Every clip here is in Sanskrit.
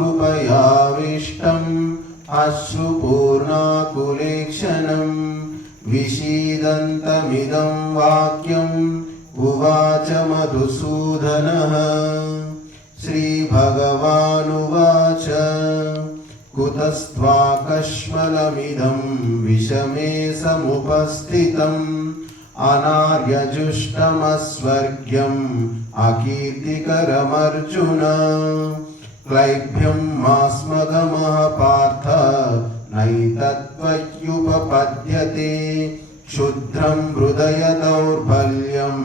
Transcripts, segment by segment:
कृपयाविष्टम् अश्रुपूर्णाकुलेक्षणम् विषीदन्तमिदं वाक्यम् उवाच मधुसूदनः। श्रीभगवानुवाच कुतस्त्वाकश्मलमिदं विषमे समुपस्थितम् अनार्यजुष्टमस्वर्ग्यम् अकीर्तिकरमर्जुन। क्लैभ्यं मास्मगमः पार्थ नैतत्त्वयुपपद्यते क्षुद्रं हृदय दौर्बल्यं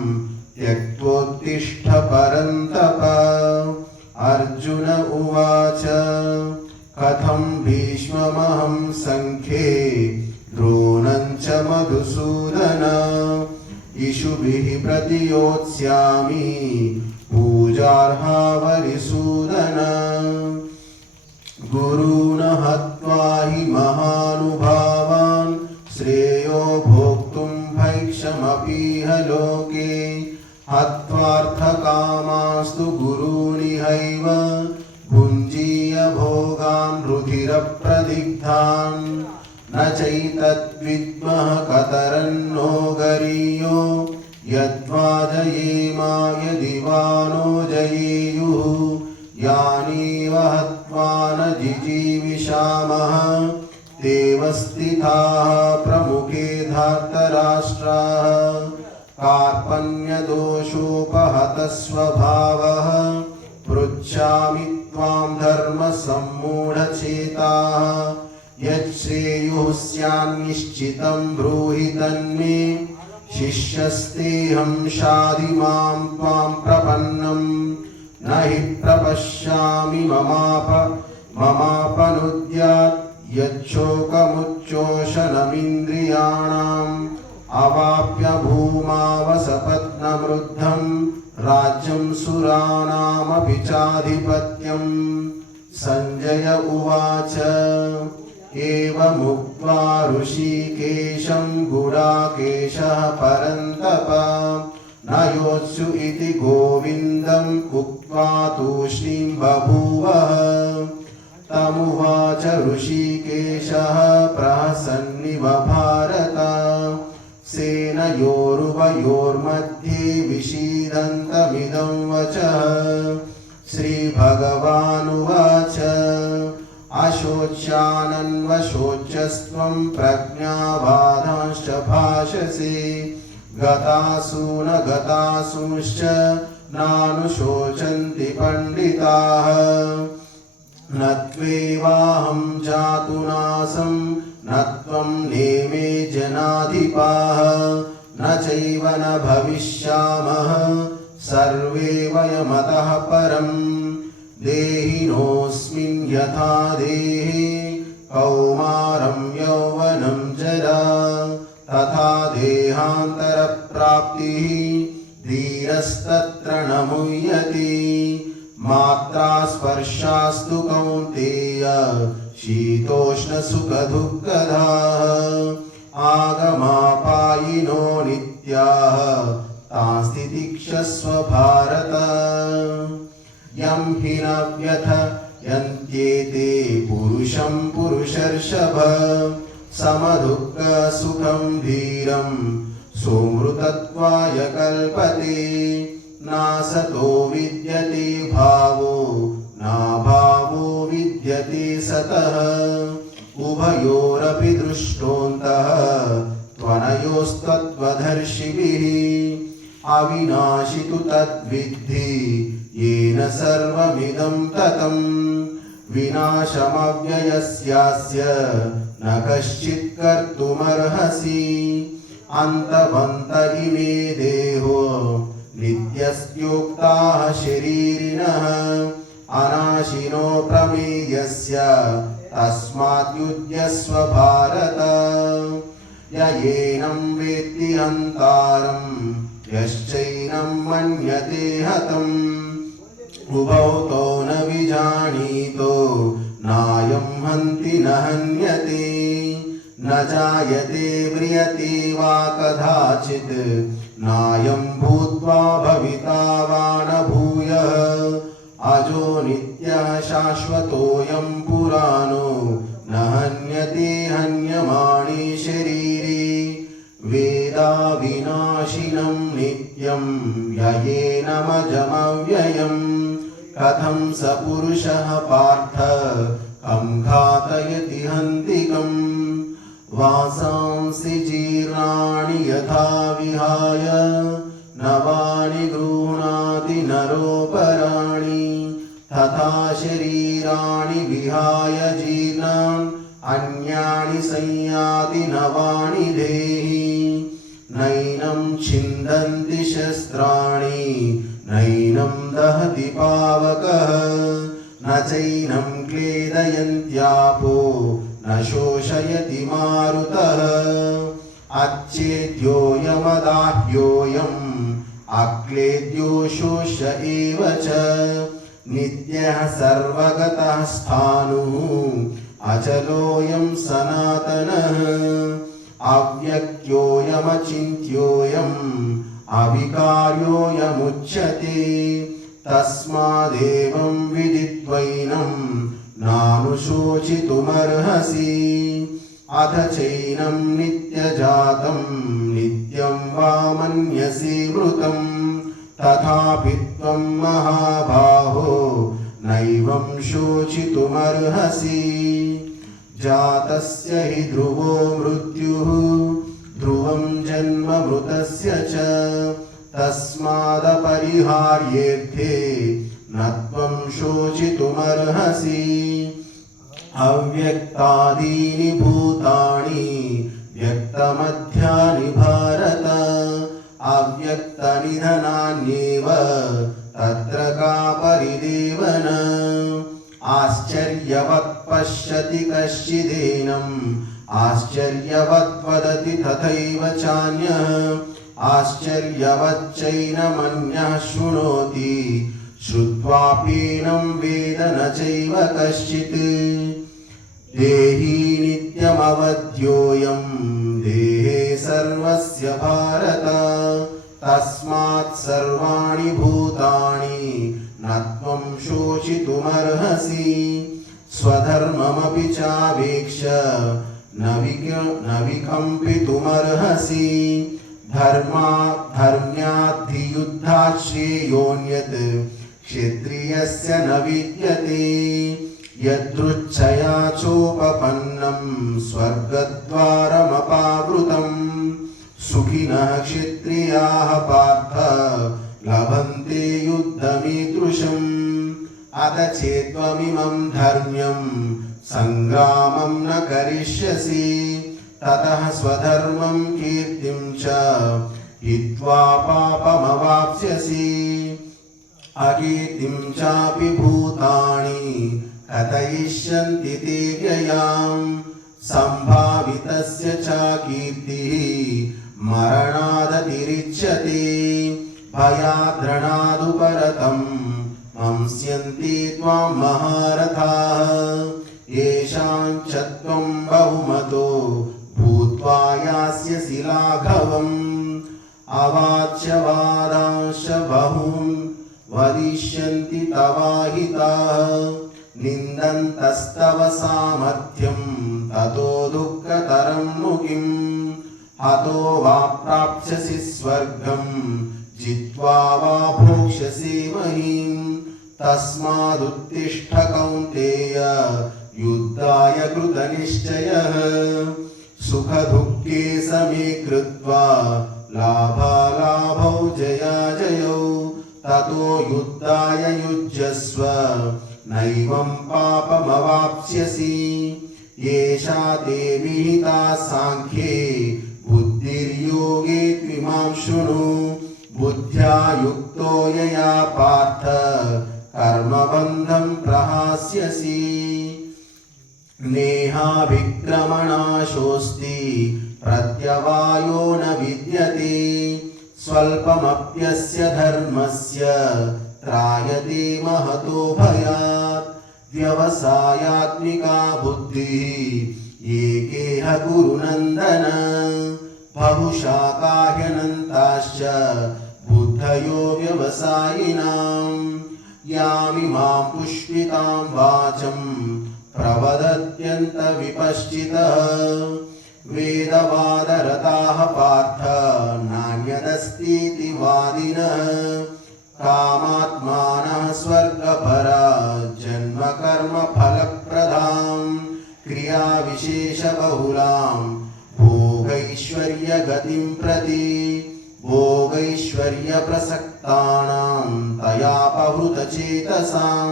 त्यक्त्वोत्तिष्ठ परन्तप। अर्जुन उवाच कथं भीष्ममहं सङ्ख्ये द्रोणं च मधुसूदन इषुभिः प्रतियोत्स्यामि पूजार्हा वरिसूदन। गुरून् हत्वा हि महानुभावान् श्रेयो भोक्तुं भैक्षमपीह लोके हत्वार्थकामास्तु गुरूनिहैव भुञ्जीय भोगान् रुधिरप्रदिग्धान् न चैतद्विद्मः कतरन्नो गरीयो यद्वा जयेमा यदि वा नो जयेयुः यानीव हत्वा न जिजीविषामः तेव स्थिताः प्रमुखे धार्तराष्ट्राः। कार्पण्यदोषोपहतः स्वभावः पृच्छामि त्वां धर्मसम्मूढचेताः यच्छ्रेयुः स्यान्निश्चितं ब्रूहि तन्मे शिष्यस्तेऽहं शाधि मां त्वां प्रपन्नम् न हि प्रपश्यामि ममापनुद्यात् यच्छोकमुच्चोषणमिन्द्रियाणाम् अवाप्य भूमावसपत्नवृद्धं राज्यं सुराणामपि चाधिपत्यम्। संजय उवाच एवमुक्त्वा ऋषिकेशं गुडाकेशः परन्तप न योत्सु इति गोविन्दम् उक्त्वा तूष्णीं बभूवः। तमुवाच ऋषिकेशः प्रहसन्निव भारत सेनयोरुभयोर्मध्ये विषीदन्तमिदं वचः। श्रीभगवानुवाच अशोच्यानन्वशोच्यस्त्वं प्रज्ञावादांश्च भाषसे गतासु न गतासूंश्च नानुशोचन्ति पंडिताः। न त्वेवाहं जातुनासं न त्वं नेमे जनाधिपाः न चैव न भविष्यामः सर्वे वयमतः परम्। देहिनोऽस्मिन् यथा देहे कौमारं यौवनं जरा तथा देहान्तरप्राप्तिः धीरस्तत्र न मुह्यति। मात्रा स्पर्शास्तु कौन्तेय शीतोष्णसुखदुःखदाः आगमापायिनो नित्याः तांस्ति तितिक्षस्व भारत। यं हि न व्यथयन्त्येते पुरुषं पुरुषर्षभ समदुःखसुखं धीरं सोमृतत्वाय कल्पते। नासतो विद्यते भावो नाभावो विद्यते सतः उभयोरपि दृष्टोऽन्तः त्वनयोस्तत्त्वदर्शिभिः। अविनाशि तु तद्विद्धि येन सर्वमिदं ततं विनाशमव्ययस्यास्य न कश्चित् कर्तुमर्हसि। अन्तवन्त इमे देहो नित्यस्योक्ताः शरीरिणः अनाशिनो प्रमेयस्य तस्मात् युध्यस्व भारत। य एनं वेत्ति हन्तारं यश्चैनं मन्यते हतम् उभौ तौ न विजानीतो नायं हन्ति न हन्यते। न जायते म्रियते वा कदाचित् नायं भूत्वा भविता वा न भूयः। अजो नित्यः शाश्वतोऽयं पुराणो न हन्यते हन्यमाने शरीरे वेदाविनाशिनं नित्यं ययेनमजमव्ययम् कथं स पुरुषः पार्थ कं घातयति हन्तिकम् वासांसि जीर्णानि यथा विहाय नवानि गृह्णाति नरोपराणि तथा शरीराणि विहाय जीर्णान् अन्यानि संयाति नवानि देहि नैनं छिन्दन्ति शस्त्राणि नैनं दहति पावकः न चैनं क्लेदयन्त्यापो न शोषयति मारुतः अच्छेद्योऽयमदाह्योऽयम् अक्लेद्यो शोष्य एव च नित्यः सर्वगतः स्थाणुः अचलोऽयं सनातनः अव्यक्त्योऽयमचिन्त्योऽयम् अविकार्योऽयमुच्यते तस्मादेवं विदित्वैनं नानुशोचितुमर्हसि अथ चैनं नित्यजातं नित्यं वा मन्यसे मृतं तथापि त्वं महाबाहो नैवं शोचितुमर्हसि जातस्य हि ध्रुवो मृत्युः ध्रुवं जन्म मृतस्य च तस्मादपरिहार्येऽर्थे न त्वं शोचितुमर्हसि अव्यक्तादीनि भूतानि व्यक्तमध्यानि भारत अव्यक्तनिधनान्येव तत्र का परिदेवना आश्चर्यवत् पश्यति कश्चिदेनम् आश्चर्यवत् वदति तथैव चान्यः आश्चर्यवच्चैनमन्यः शृणोति श्रुत्वाप्येनं वेद न चैव कश्चित् देही नित्यमवध्योऽयं देहे सर्वस्य भारत तस्मात् सर्वाणि भूतानि न त्वं शोचितुमर्हसि स्वधर्ममपि चावेक्ष्य न विकम्पितुमर्हसि धर्म्याद्धियुद्धात् श्रेयोऽन्यत् क्षत्रियस्य न विद्यते यदृच्छया चोपपन्नं स्वर्गद्वारमपावृतं सुखिनः क्षत्रियाः पार्थ लभन्ते युद्धमीदृशम् अथ चेत्त्वमिमं धर्म्यं संग्रामं न करिष्यसि ततः स्वधर्मं कीर्तिं च हित्वा पापमवाप्स्यसि अकीर्तिं चापि भूतानि कथयिष्यन्ति ते व्ययां सम्भावितस्य च कीर्तिः मरणादतिरिच्यते भयाद्रणादुपरतं मंस्यन्ति त्वां महारथाः येषां च त्वं बहुमतो भूत्वा यास्यसि लाघवम् अवाच्यवादांश्च बहून् वदिष्यन्ति तवाहिताः निन्दन्तस्तव सामर्थ्यं ततो दुःखतरं नु किम् हतो वा प्राप्स्यसि स्वर्गं जित्वा वा भोक्ष्यसि महीम् तस्मादुत्तिष्ठ कौन्तेय युद्धाय कृतनिश्चयः सुखदुःखे समे कृत्वा लाभालाभौ जयाजयौ ततो युद्धाय युज्यस्व नैवं पापमवाप्स्यसि येषा ते विहिता सांख्ये बुद्धिर्योगे त्विमां शृणु बुद्ध्या युक्तो यया पार्थ कर्मबन्धं प्रहास्यसि नेहाभिक्रमणाशोऽस्ति प्रत्यवायो न विद्यते स्वल्पमप्यस्य धर्मस्य त्रायते महतो भयात् व्यवसायात्मिका बुद्धिः एकेह गुरुनन्दन बहुशाकाह्यनन्ताश्च बुद्धयो व्यवसायिनां यामिमां पुष्पितां वाचं प्रवदत्यन्तविपश्चितः वेदवादरताः पार्थ नान्यदस्तीति वादिनः कामात्मानः स्वर्गपरा जन्मकर्मफलप्रदां क्रियाविशेषबहुलां भोगैश्वर्यगतिं प्रति भोगैश्वर्यप्रसक्तानां तयापहृतचेतसां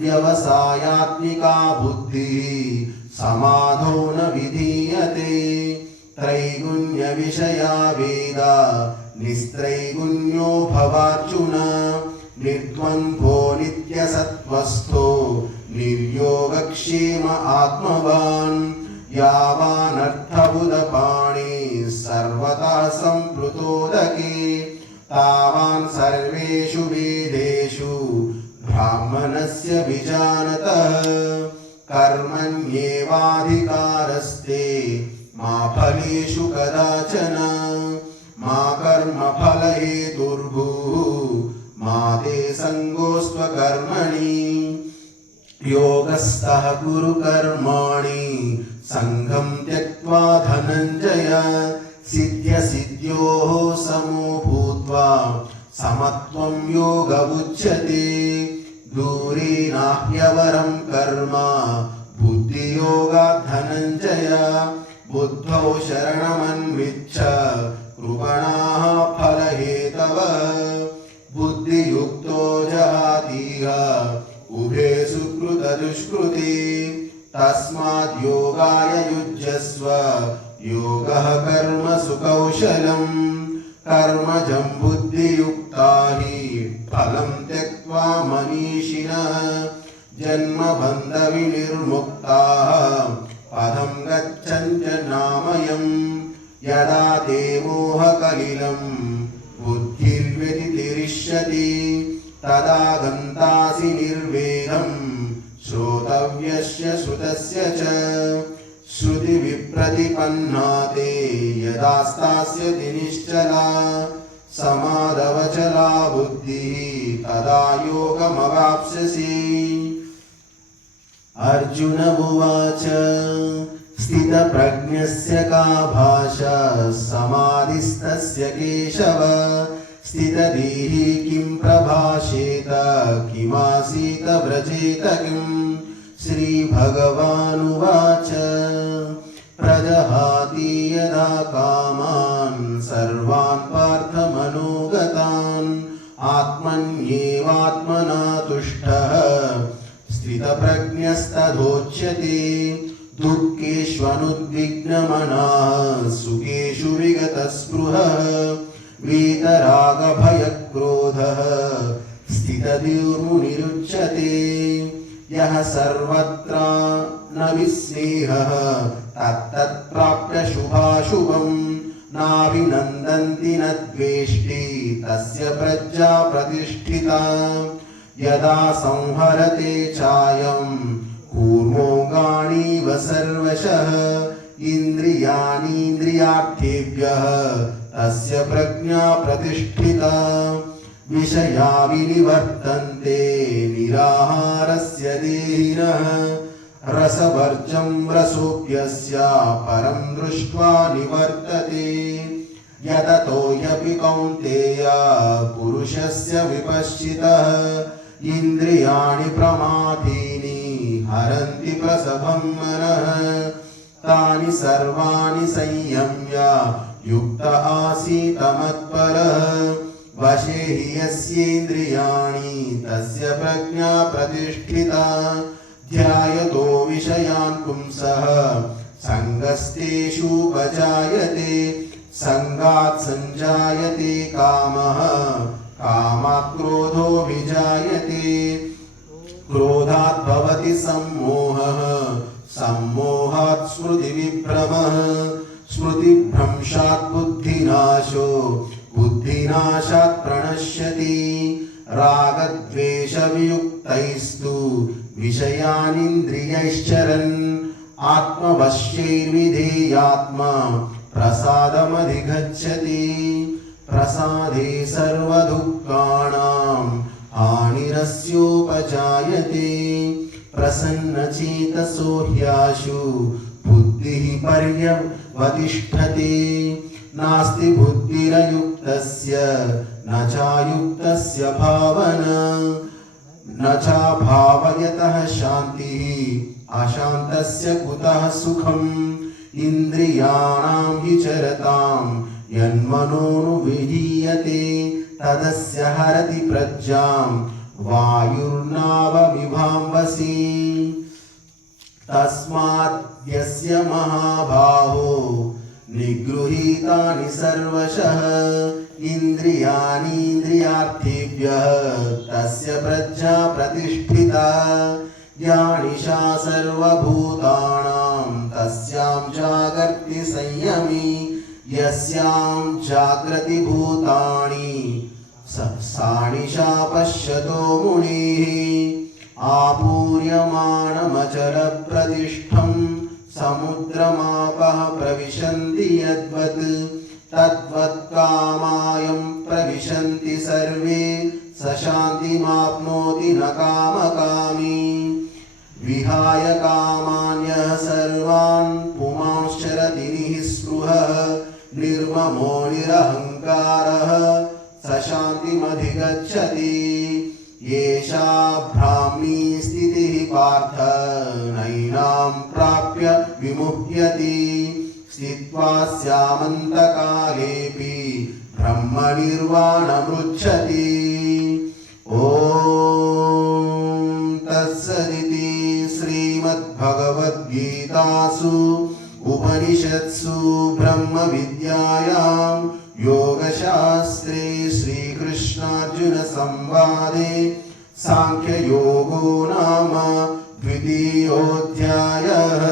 व्यवसायात्मिका बुद्धिः समाधो न विधीयते त्रैगुण्यविषया वेदा निस्त्रैगुण्यो भवार्जुन निर्द्वन्द्वो नित्यसत्त्वस्थो निर्योगक्षेम आत्मवान् यावानर्थबुधपाणि सर्वतः सम्प्लुतोदके तावान् सर्वेषु वेदेषु ब्राह्मणस्य विजानतः कर्मण्येवाधिकारस्ते मा फलेषु कदाचन मा कर्मफलहेतुर्भूः मा ते सङ्गोऽस्त्वकर्मणि योगस्थः कुरु कर्माणि सङ्गं त्यक्त्वा धनञ्जय सिद्ध्यसिद्ध्योः समो भूत्वा समत्वं योग उच्यते दूरेनाह्यवरं कर्म बुद्धियोगात् धनञ्जय बुद्धौ शरणमन्विच्छ कृपणाः फलहेतवः बुद्धियुक्तो जहातीह उभे सुकृतदुष्कृते तस्माद् योगाय युज्यस्व योगः कर्मसु कौशलम् कर्मजं बुद्धियुक्ता हि फलं त्यक्त्वा मनीषिणः जन्मबन्धविनिर्मुक्ताः पदं गच्छन्त्यनामयम् यदा ते मोहकलिलं बुद्धिर्व्यतिरिष्यति तदा गन्तासि निर्वेदं श्रोतव्यस्य श्रुतस्य च श्रुतिविप्रतिपन्ना ते यदा स्थास्यति निश्चला समाधवचला बुद्धिः तदा योगमवाप्स्यसि। अर्जुन उवाच स्थितप्रज्ञस्य का भाषा समाधिस्तस्य केशव स्थितधीः किं प्रभाषेत किमासीत व्रजेत किम् श्रीभगवानुवाच प्रजहाति यदा कामान् सर्वान् पार्थमनोगतान् आत्मन्येवात्मना तुष्टः स्थितप्रज्ञस्तदोच्यते दुःखेष्वनुद्विग्नमनः सुखेषु विगतस्पृहः वीतरागभयक्रोधः स्थितधीर्मुनिरुच्यते यः सर्वत्र न विस्नेहः तत्तत्प्राप्य शुभाशुभम् नाभिनन्दन्ति न द्वेष्टि तस्य प्रज्ञा प्रतिष्ठिता यदा संहरते चायं कूर्मोऽङ्गाणीव सर्वशः इन्द्रियाणीन्द्रियार्थेभ्यः तस्य प्रज्ञा प्रतिष्ठिता विषया विनिवर्तन्ते निराहारस्य देहिनः रसवर्जं रसोऽप्यस्य परं दृष्ट्वा निवर्तते यततो ह्यपि कौन्तेय पुरुषस्य विपश्चितः इन्द्रियाणि प्रमाथीनि हरन्ति प्रसभं मनः तानि सर्वाणि संयम्य युक्त आसीत मत्परः वशे हि यस्येन्द्रियाणि तस्य प्रज्ञा प्रतिष्ठिता ध्यायतो विषयान् पुंसः सङ्गस्तेषुपजायते सङ्गात् सञ्जायते कामः कामात् क्रोधो विजायते क्रोधात् भवति सम्मोहः सम्मोहात् स्मृतिविभ्रमः स्मृतिभ्रंशात् बुद्धिनाशो बुद्धिनाशात् प्रणश्यति रागद्वेषवियुक्तैस्तु विषयानिन्द्रियैश्चरन् आत्मवश्यैर्विधेयात्मा प्रसादमधिगच्छति प्रसादे सर्वदुःखानां हानिरस्योपजायते प्रसन्नचेतसो ह्याशु बुद्धिः पर्यवतिष्ठते नास्ति बुद्धिरयुक्तस्य न चायुक्तस्य भावना न चाभावयतः शान्तिः अशान्तस्य कुतः सुखम् इन्द्रियाणां हि चरतां यन्मनोनुविधीयते तदस्य हरति प्रज्ञां वायुर्नावमिवाम्भसि तस्मात् यस्य महाबाहो निगृहीतानि सर्वशः इन्द्रियाणीन्द्रियार्थेभ्यः तस्य प्रज्ञा प्रतिष्ठिता ज्ञानिशा सर्वभूतानां तस्यां जागर्ति संयमी यस्यां जाग्रति भूतानि सा निशा पश्यतो मुनिः आपूर्यमाणमचलप्रतिष्ठं समुद्रमापः प्रविशन्ति यद्वत् तद्वत्कामायं प्रविशन्ति सर्वे स शान्तिमाप्नोति न कामकामी विहाय कामान्यः सर्वान् पुमांश्चरति निःस्पृहः निर्ममो निरहङ्कारः स शान्तिमधिगच्छति येषा ब्राह्मी स्थितिः पार्थ नैनां प्राप्य विमुह्यति स्थित्वा स्यामन्तकालेऽपि ब्रह्मनिर्वाणमृच्छति ॐ तत्सदिति श्रीमद्भगवद्गीतासु उपनिषत्सु ब्रह्मविद्यायां योगशास्त्रे श्रीकृष्णार्जुनसंवादे सांख्ययोगो नाम द्वितीयोऽध्यायः।